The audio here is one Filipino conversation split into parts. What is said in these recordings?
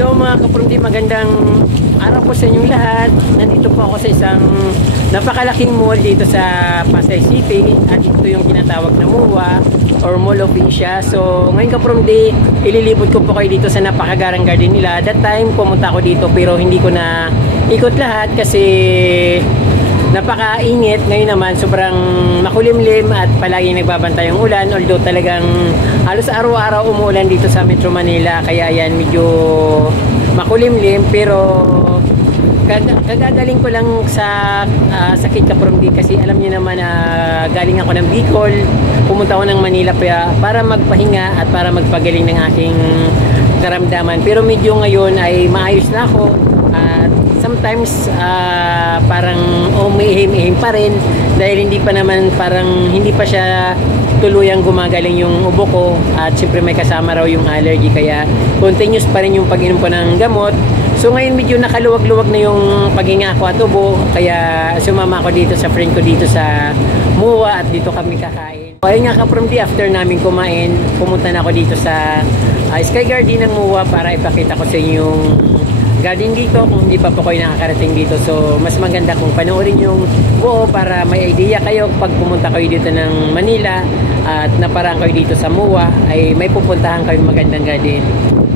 Hello mga kaprundi, magandang araw po sa inyong lahat. Nandito po ako sa isang napakalaking mall dito sa Pasay City at ito yung tinatawag na MUA or Mall of Asia. So ngayon kaprundi, ililibot ko po kayo dito sa napakagarang garden nila. That time pumunta ako dito pero hindi ko na ikot lahat kasi napakainit. Ngayon naman sobrang makulimlim at palagi nagbabantay yung ulan, although talagang halos araw-araw umuulan dito sa Metro Manila, kaya yan medyo makulimlim. Pero kagagaling ko lang sa sakit kaprundi kasi alam niyo naman na galing ako ng Bicol, pumunta ako ng Manila para magpahinga at para magpagaling ng aking karamdaman. Pero medyo ngayon ay maayos na ako at sometimes parang umihim-ihim pa rin dahil hindi pa naman, parang hindi pa siya tuluyang gumagaling yung ubo ko at siyempre may kasama raw yung allergy, kaya continuous pa rin yung pag-inom ko ng gamot. So ngayon medyo nakaluwag-luwag na yung paghinga ko at ubo, kaya sumama ako dito sa friend ko dito sa MUA at dito kami kakain. Ayun nga kaprundi, after namin kumain, pumunta na ako dito sa Sky Garden ng MUA para ipakita ko sa inyo yung garden dito kung hindi pa po kayo nakakarating dito. So mas maganda kung panoorin yung buo para may idea kayo pag pumunta kayo dito ng Manila at naparang kayo dito sa MUA ay may pupuntahan kayong magandang garden.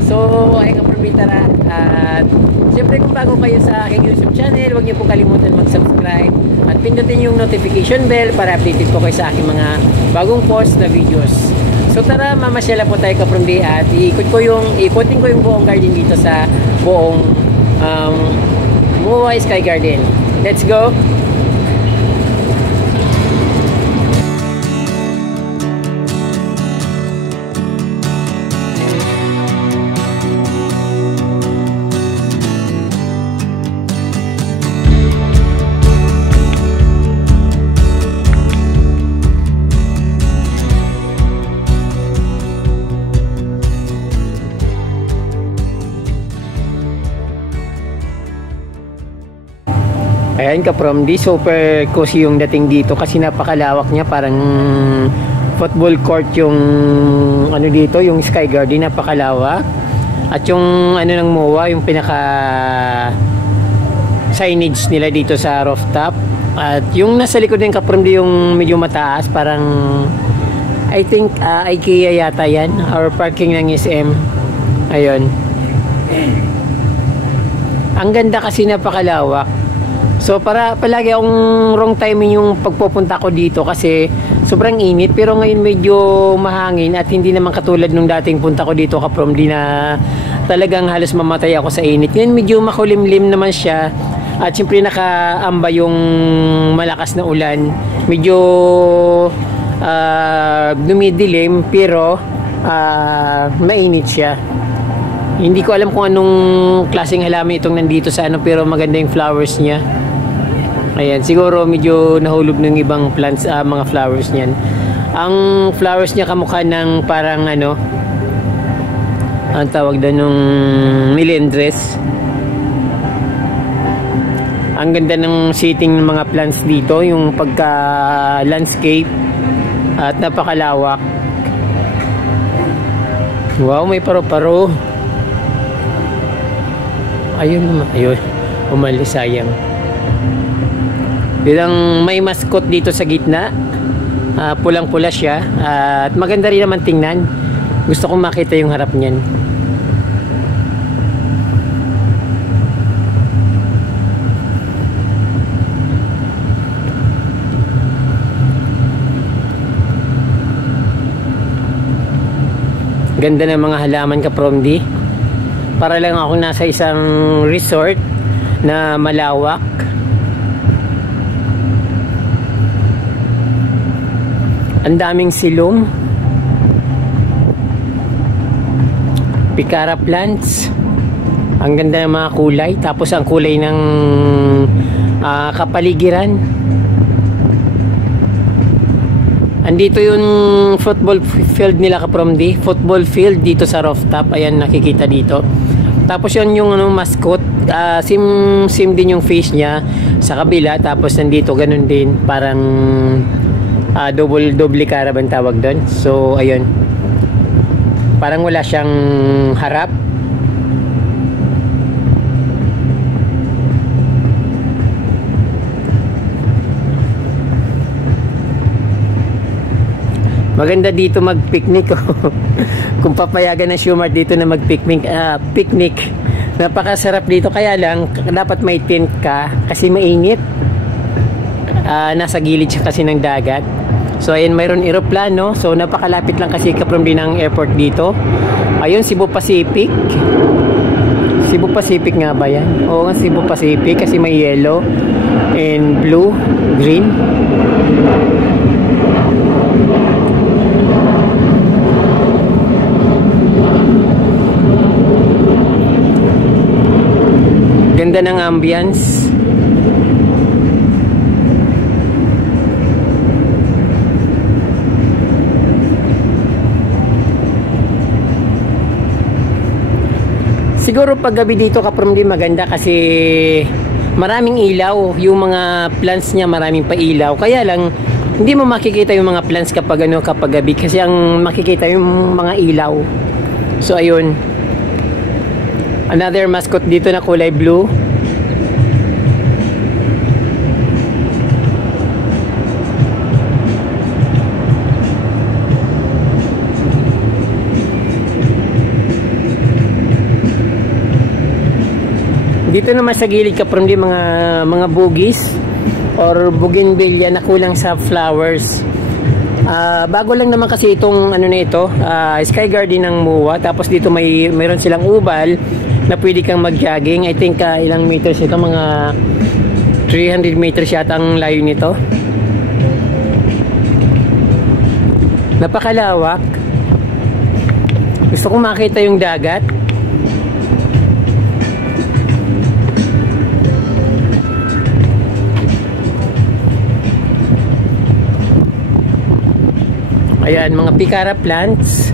So ay kaprundi, tara. At siyempre kung bago kayo sa aking YouTube channel, huwag niyo po kalimutan mag-subscribe at pindutin yung notification bell para updated po kayo sa aking mga bagong post na videos. So tara, mamasyala po tayo kaprundi at ikutin ko yung buong garden dito sa buong MUA Sky Garden. Let's go! Ayan kaprundi, super cozy yung dating dito kasi napakalawak niya, parang football court yung ano dito, yung Sky Garden, napakalawak. At yung ano ng MUA, yung pinaka signage nila dito sa rooftop. At yung nasa likod ng kaprundi, yung medyo mataas, parang I think IKEA yata yan or parking ng SM. Ayun. Ang ganda kasi napakalawak. So palagi akong wrong timing yung pagpupunta ko dito kasi sobrang init, pero ngayon medyo mahangin at hindi naman katulad nung dating punta ko dito kaprundi na talagang halos mamatay ako sa init. Ngayon medyo makulimlim naman siya at syempre nakaamba yung malakas na ulan. Medyo dumidilim pero mainit siya. Hindi ko alam kung anong klaseng halaman itong nandito sa ano, pero maganda yung flowers niya. Ayan, siguro medyo nahulog ng ibang plants, mga flowers niyan. Ang flowers niya kamukha ng parang ano, ang tawag doon nung milindres. Ang ganda ng setting ng mga plants dito, yung pagka landscape at napakalawak. Wow, may paro-paro. Ayun, umalis, sayang. Bilang may mascot dito sa gitna, pulang-pula siya at maganda rin naman tingnan. Gusto kong makita yung harap niyan. Ganda ng mga halaman kaprundi. Para lang ako nasa isang resort na malawak. Ang daming silong, pikara plants. Ang ganda ng mga kulay, tapos ang kulay ng kapaligiran. Andito yung football field nila kaprundi, football field dito sa rooftop. Ayan, nakikita dito. Tapos yun yung ano, mascot, sim din yung face niya sa kabila. Tapos nandito ganun din, parang double cara bang tawag doon. So ayun, parang wala siyang harap. Maganda dito mag-picnic. Kung papayagan ng Shumart dito na mag-picnic, picnic. Napakasarap dito, kaya lang dapat may tent ka kasi mainit. Nasa gilid siya kasi ng dagat. So ayun, mayroon eroplano. So napakalapit lang kasi from din ang airport dito. Ayun, Cebu Pacific. Cebu Pacific nga ba yan? Oo nga, Cebu Pacific kasi may yellow and blue, green. Ganda ng ambience. Siguro pag gabi dito kaprom din maganda kasi maraming ilaw. Yung mga plants niya maraming pa ilaw. Kaya lang hindi mo makikita yung mga plants kapag kapag gabi kasi ang makikita yung mga ilaw. So ayun. Another mascot dito na kulay blue. Dito naman sa gilid ka from di mga bugis or bougainvillea na kulang sa flowers. Bago lang naman kasi itong ano na ito, Sky Garden ng MUA. Tapos dito mayroon silang ubal na pwede kang mag-jogging. I think ilang meters ito, mga 300 meters yata ang layo nito. Napakalawak. Gusto kong makita yung dagat. Ayan, mga picara plants.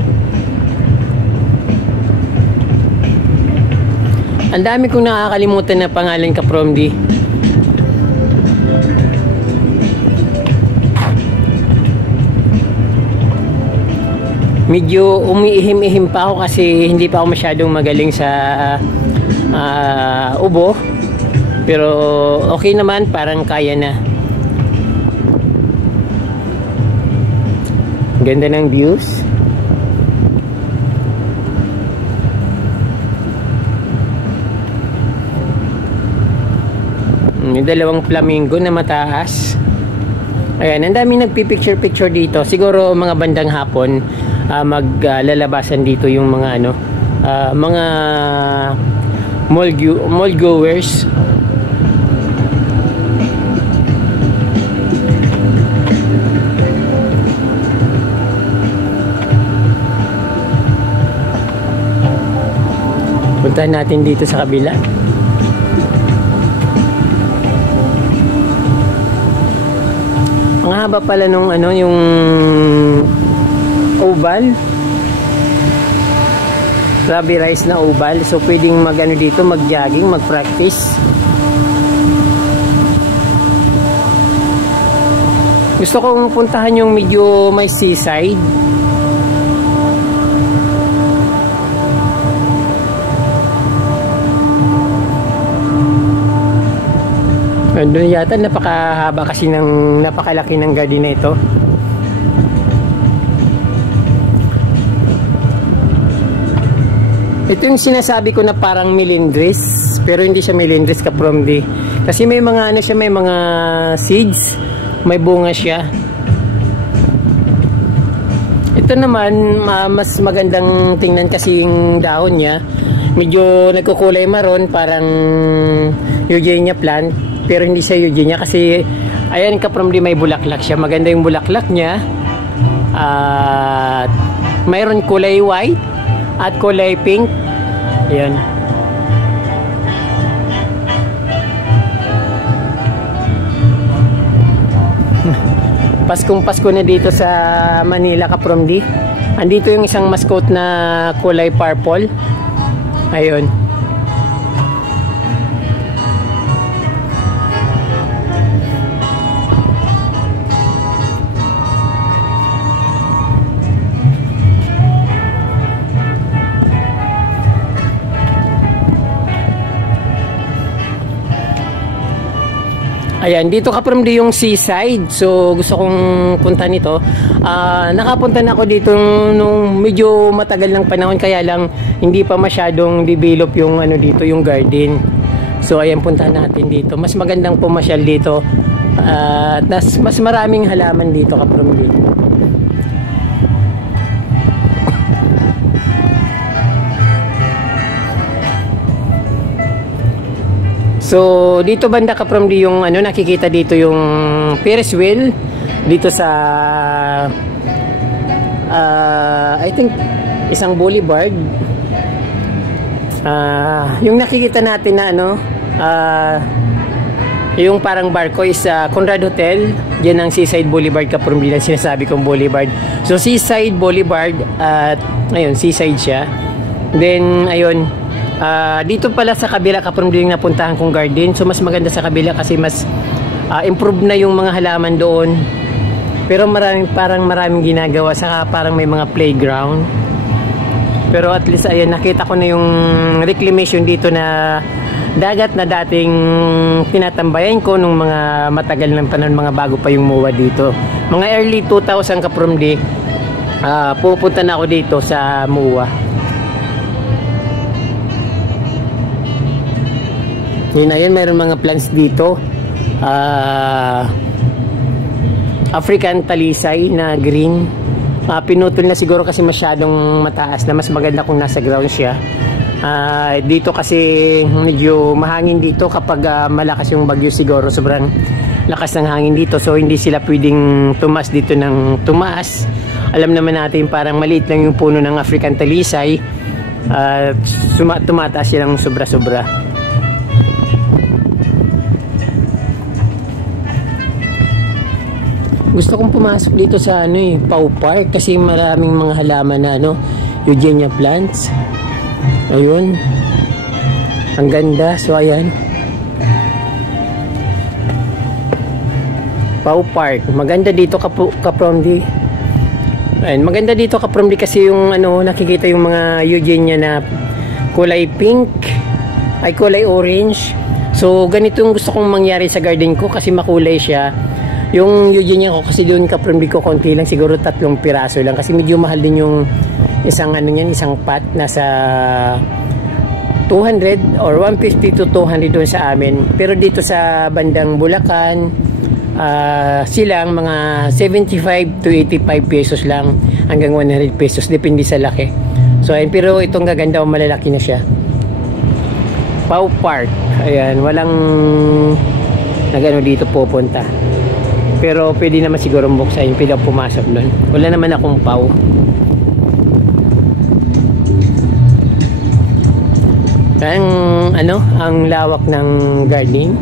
Ang dami kong nakakalimutan na pangalan ka from di. Medyo umiihim-ihim pa ako kasi hindi pa ako masyadong magaling sa ubo. Pero okay naman, parang kaya na. Ganda ng views. May dalawang flamingo na mataas. Ayan, ang daming nagpipicture-picture dito. Siguro mga bandang hapon maglalabasan dito yung mga mga mall goers. Puntahan natin dito sa kabila. Ang haba pala nung yung oval. Rubberized na oval. So pwedeng dito, mag-jogging, mag-practice. Gusto kong puntahan yung medyo may seaside. Doon yata napakahaba kasi napakalaki ng garden na ito. Ito yung sinasabi ko na parang melindres, pero hindi siya melindres ka from di. Kasi may mga may mga seeds, may bunga siya. Ito naman mas magandang tingnan kasi yung dahon niya. Medyo nagkukulay maroon, parang eugenia plant. Pero hindi siya eugenia kasi ayan ka from di may bulaklak siya. Maganda yung bulaklak niya. At mayroon kulay white at kulay pink. Ayan. Paskong Pasko na dito sa Manila ka from di. Andito yung isang mascot na kulay purple. Ayun. Ayan, dito ka from yung seaside. So, gusto kong punta nito. Nakapunta na ako dito nung medyo matagal ng panahon, kaya lang hindi pa masyadong develop yung ano dito, yung garden. So, ayan, puntahan natin dito. Mas magandang pumasyal dito. Mas maraming halaman dito ka from dito. So, dito banda ka from yung ano, nakikita dito yung Ferris wheel dito sa I think isang boulevard. Yung nakikita natin na ano, yung parang barko is Conrad Hotel. Diyan ang Seaside Boulevard ka from dito, sinasabi kong boulevard. So, Seaside Boulevard at ayun, Seaside siya. Then, ayun, dito pala sa kabila ka from yung napuntahan kong garden. So mas maganda sa kabila kasi mas improve na yung mga halaman doon. Pero maraming ginagawa, saka parang may mga playground. Pero at least ayan, nakita ko na yung reclamation dito na dagat na dating tinatambayan ko nung mga matagal ng panahon, mga bago pa yung MOA dito. Mga early 2000 ka from pupunta na ako dito sa MOA. Yun, ayun, mayroon mga plants dito. African talisay na green. Pinutol na siguro kasi masyadong mataas na. Mas maganda kung nasa ground siya. Dito kasi medyo mahangin dito kapag malakas yung bagyo siguro. Sobrang lakas ng hangin dito. So hindi sila pwedeng tumaas dito ng tumaas. Alam naman natin parang maliit lang yung puno ng African talisay. Tumataas silang sobra-sobra. Gusto kong pumasok dito sa ano Pau Park kasi maraming mga halaman na ano, eugenia plants. Ayun. Ang ganda. So ayan. Pau Park. Maganda dito Kapromdi. Ayun, maganda dito Kapromdi kasi yung ano, nakikita yung mga eugenia na kulay pink, ay kulay orange. So ganito yung gusto kong mangyari sa garden ko kasi makulay siya. Yung eugenia ko kasi doon Kapromdi ko konti lang, siguro 3 piraso lang kasi medyo mahal din yung isang ano niyan, isang pot nasa 200 or 150 to 200 doon sa amin. Pero dito sa bandang Bulacan, silang mga 75 to 85 pesos lang hanggang 100 pesos depende sa laki. So ayun, pero itong gaganda o malalaki na siya. Pau Park. Ayan, walang nagano dito pupunta. Pero pwede naman siguro buksain, pwede ako pumasok doon. Wala naman akong pau. Ang ano, ang lawak ng gardening.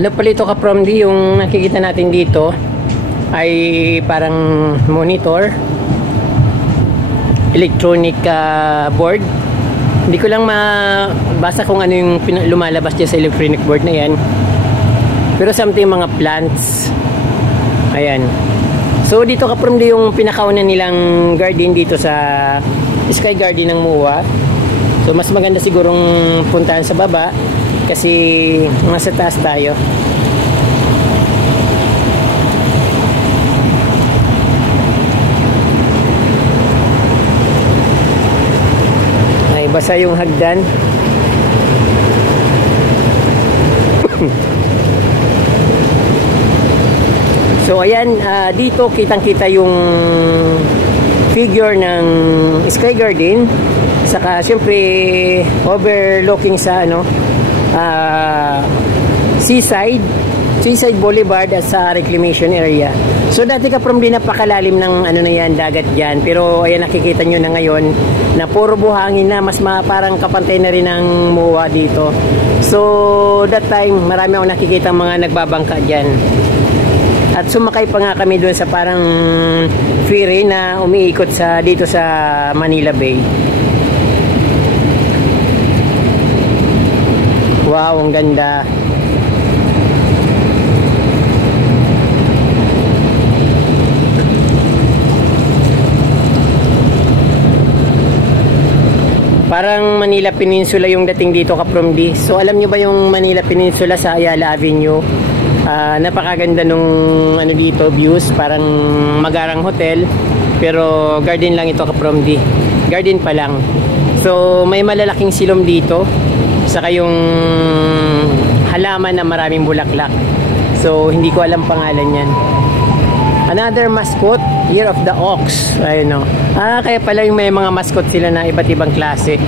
Ano pala ito Kapromdi, yung nakikita natin dito ay parang monitor, electronic board. Hindi ko lang mabasa kung ano yung lumalabas dyan sa electronic board na yan, pero something mga plants. Ayan. So dito Kapromdi yung pinakauna nilang garden dito sa Sky Garden ng MOA. So mas maganda sigurong puntahan sa baba kasi nasa taas tayo. Ay, basa yung hagdan. So ayan, dito kitang-kita yung figure ng Sky Garden. Saka syempre overlooking sa ano, seaside. Seaside Boulevard at sa reclamation area. So dati ka-from din napakalalim ng ano na yan, dagat dyan. Pero ayan, nakikita nyo na ngayon na puro buhangin na, mas parang kapantay na rin ng MOA dito. So that time marami akong nakikita mga nagbabangka dyan. At sumakay pa nga kami doon sa parang ferry na umiikot sa dito sa Manila Bay. Wow, ang ganda. Parang Manila Peninsula yung dating dito ka-from D. So alam nyo ba yung Manila Peninsula sa Ayala Avenue? Napakaganda nung ano dito, views. Parang magarang hotel. Pero garden lang ito ka-from D. Garden pa lang. So may malalaking silom dito. Saka yung halaman na maraming bulaklak. So hindi ko alam pangalan yan. Another mascot, Year of the Ox. Ayun, no. Kaya pala yung may mga mascot sila na iba't ibang klase.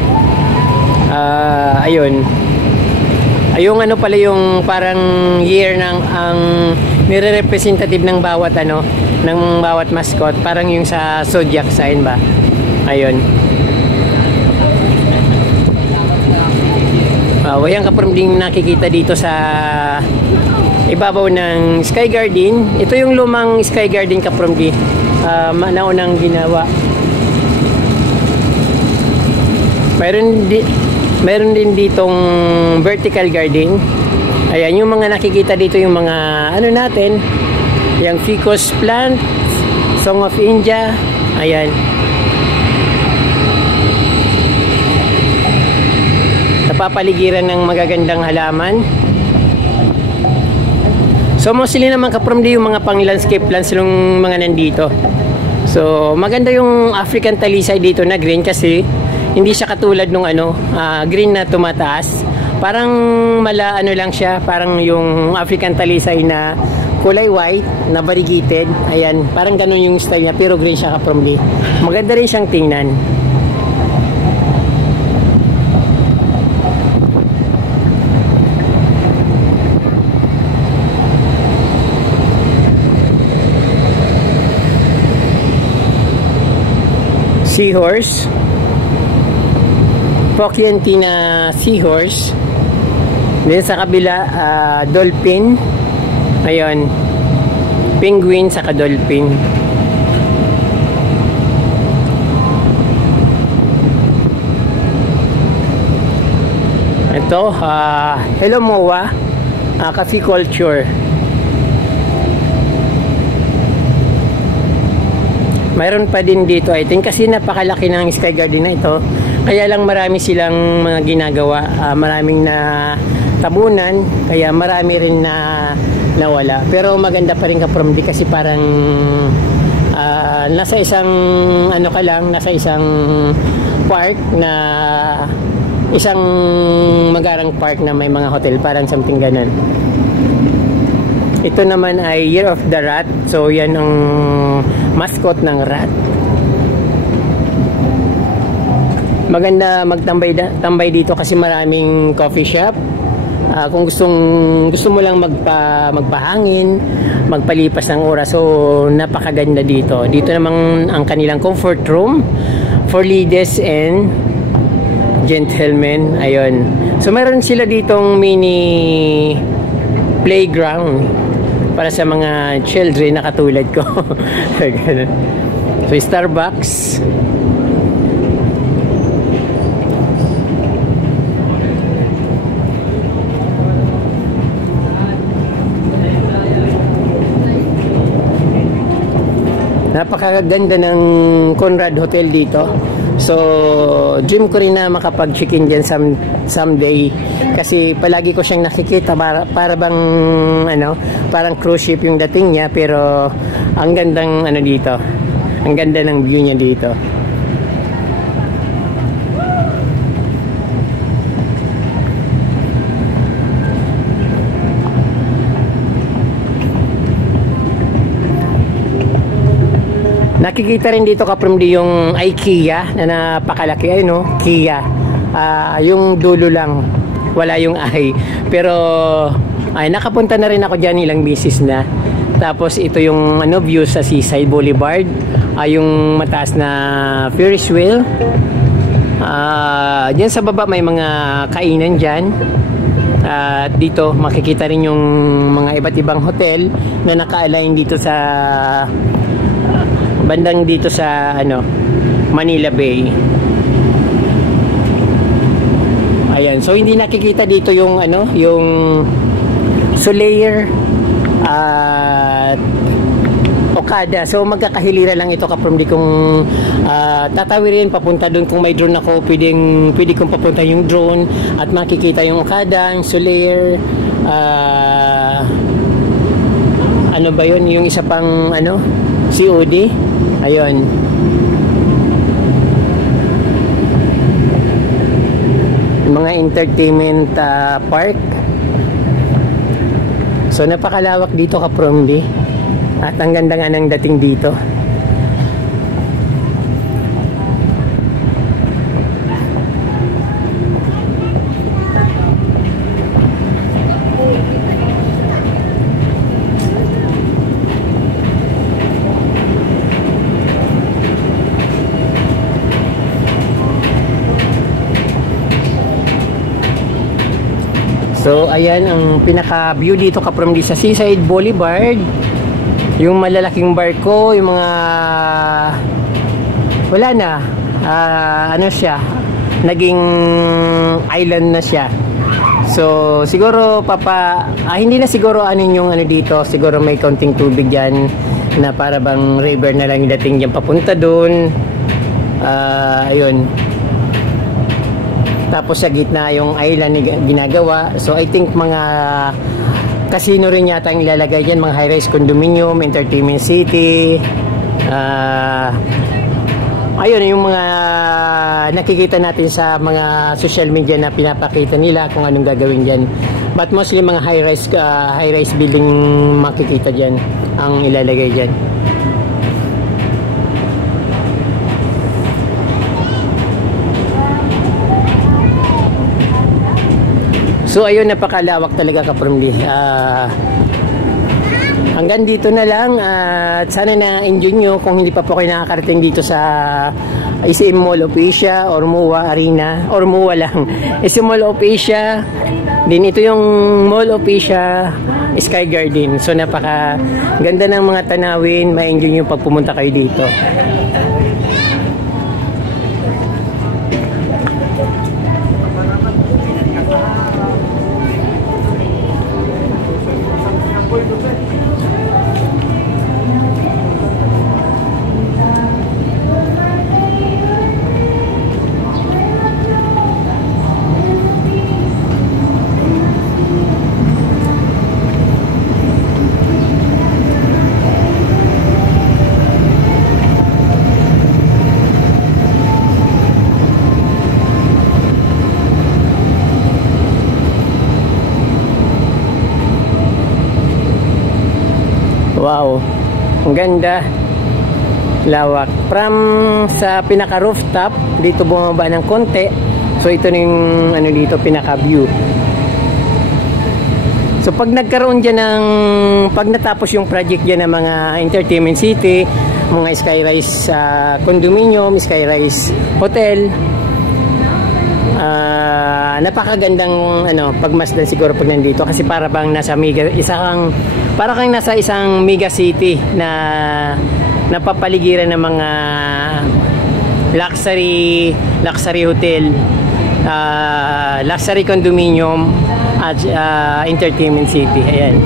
Ayun. Ayun, ano pala yung parang year ng ang nire-representative ng bawat ano, ng bawat mascot. Parang yung sa zodiac sign ba. Ayun. Wayan ka-from din nakikita dito sa ibabaw ng Sky Garden. Ito yung lumang Sky Garden ka-from di naunang ginawa. Mayroon din ditong vertical garden. Ayan, yung mga nakikita dito yung mga ano natin, yung ficus plant, Song of India. Ayan. Napapaligiran ng magagandang halaman. So mostly naman ka-from di yung mga pang landscape plants yung mga nandito. So maganda yung African talisay dito na green kasi hindi siya katulad nung ano, green na tumataas. Parang ano lang siya, parang yung African talisay na kulay white na variegated. Ayan, parang ganun yung style niya pero green siya ka-from di. Maganda rin siyang tingnan. Seahorse, Poquiantina seahorse. Then sa kabila, dolphin. Ayun, penguin saka dolphin. Ito, hello MOA, Kasi culture. Mayroon pa din dito, I think, kasi napakalaki ng Sky Garden na ito. Kaya lang marami silang mga ginagawa, maraming na tabunan, kaya marami rin na nawala. Pero maganda pa rin ka-from di kasi parang nasa isang ano ka lang, nasa isang park na isang magarang park na may mga hotel, parang something ganun. Ito naman ay Year of the Rat. So yan ang mascot ng rat. Maganda magtambay dito kasi maraming coffee shop. Kung gusto mo lang magpahangin, magpalipas ng oras, so napakaganda dito. Dito namang ang kanilang comfort room for ladies and gentlemen. Ayun. So meron sila ditong mini playground para sa mga children na katulad ko. So Starbucks. Napakaganda ng Conrad Hotel dito. So dream ko rin na makapag-check-in dyan someday kasi palagi ko siyang nakikita para bang ano, parang cruise ship yung dating niya, pero ang gandang ano dito, ang ganda ng view niya dito. Nakikita rin dito ka-from di yung IKEA na napakalaki, ay no, Kia. Yung dulo lang, wala yung I. Pero Ay, nakapunta na rin ako dyan ilang beses na. Tapos ito yung view sa Seaside Boulevard. Yung mataas na Ferris wheel. Dyan sa baba may mga kainan dyan. At dito makikita rin yung mga iba't ibang hotel na naka-align dito sa bandang dito sa Manila Bay. Ayan, so hindi nakikita dito yung yung Solaire at Okada. So magkakahilira lang ito Kapromdi kung tatawirin papunta doon. Kung may drone ako, pwede kong papunta yung drone at makikita yung Okada, yung Solaire, ano ba yun, yung isa pang COD. Ayun. Mga entertainment park. So napakalawak dito Kapromdi. At ang ganda nga ng dating dito. So ayan ang pinaka view dito Kapromdi sa Seaside Boulevard. Yung malalaking barko, yung mga wala na, siya, naging island na siya. So siguro hindi na siguro yung dito, siguro may kaunting tubig yan na para bang river na lang dating dyan papunta doon. Ayun. Tapos sa gitna yung island ginagawa. So I think mga casino rin yata ang ilalagay dyan, mga high-rise condominium, entertainment city. Ayun yung mga nakikita natin sa mga social media na pinapakita nila kung anong gagawin dyan. But mostly mga high-rise building makikita dyan ang ilalagay dyan. So ayun, napakalawak talaga Kapromdi. Hanggang dito na lang at sana na-enjoy nyo. Kung hindi pa po kayo nakakarating dito sa SM Mall of Asia or MOA Arena or MOA lang, SM Mall of Asia din, ito yung Mall of Asia Sky Garden. So napaka ganda ng mga tanawin, ma-enjoy nyo pag pumunta kayo dito. Wow, ang ganda, lawak. From sa pinaka rooftop dito bumaba ng konti. So ito yung dito pinaka view. So pag nagkaroon dyan pag natapos yung project dyan ng mga entertainment city, mga skyrise condominium, skyrise hotel, napakagandang pagmasdan siguro pag nandito, kasi para bang nasa para kang nasa isang mega city na napapaligiran ng mga luxury hotel, luxury condominium at entertainment city. Ayan.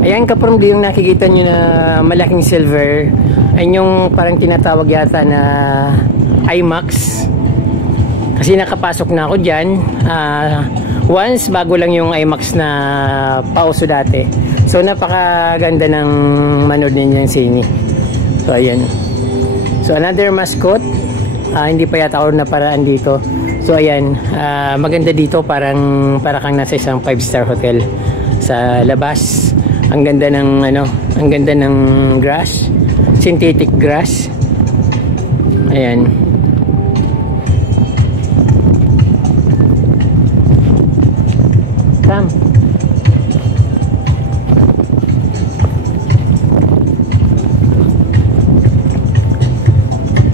Ayan Kapromdi, yung nakikita nyo na malaking silver ay yung parang tinatawag yata na IMAX, kasi nakapasok na ako dyan once bago lang yung IMAX na pauso dati. So napakaganda ng manood ninyo yung sine. So ayan, so another mascot Hindi pa yata ako naparaan dito. So ayan, maganda dito, para kang nasa isang 5-star hotel. Sa labas, ang ganda ng ang ganda ng grass, synthetic grass. Ayan. Tam.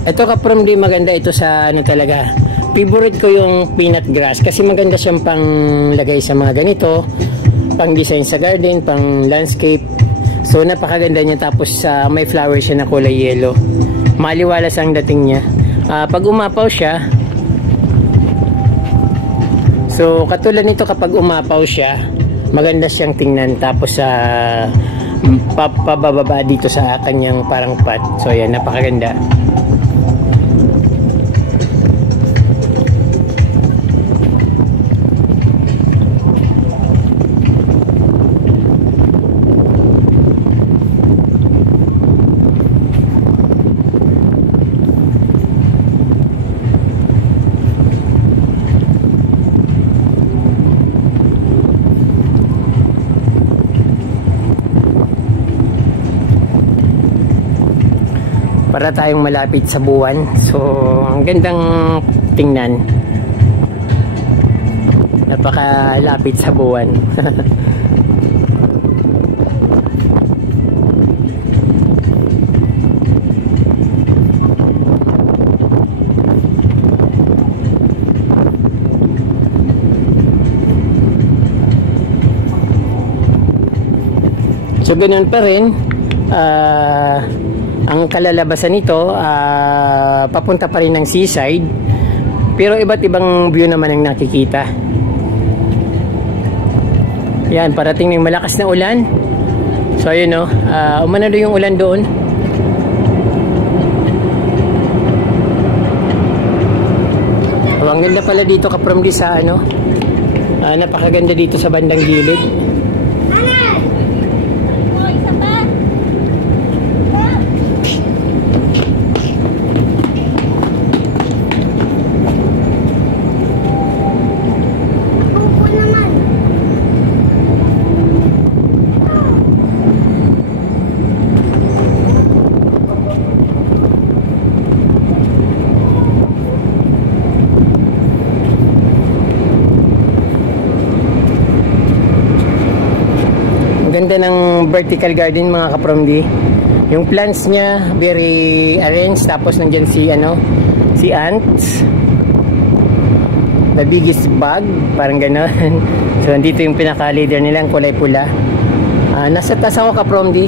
Ito kaprom di maganda ito sa talaga. Favorite ko yung peanut grass kasi maganda siyang pang lagay sa mga ganito, pang design sa garden, pang landscape. So napakaganda niya, tapos may flower siya na kulay yellow. Maliwalas ang dating niya. Pag umapaw siya, so katulad nito, kapag umapaw siya, maganda siyang tingnan. Tapos pababa dito sa kanyang parang pot. So ayan, napakaganda. Para tayong malapit sa buwan. So ang gandang tingnan, napakalapit sa buwan. So ganoon pa rin, ang kalalabasan nito, papunta pa rin ng seaside, pero iba't ibang view naman ang nakikita. Yan, parating ng malakas na ulan. So ayun o, umanalo yung ulan doon. Ang ganda pala dito kaprom di sa napakaganda dito sa bandang gilid. Ganda ng vertical garden mga kapromdi. Yung plants niya very arranged, tapos nandiyan si ants, the biggest bug, parang gano'n. So nandito yung pinaka leader nila, ang kulay pula. Nasa taas ako kapromdi.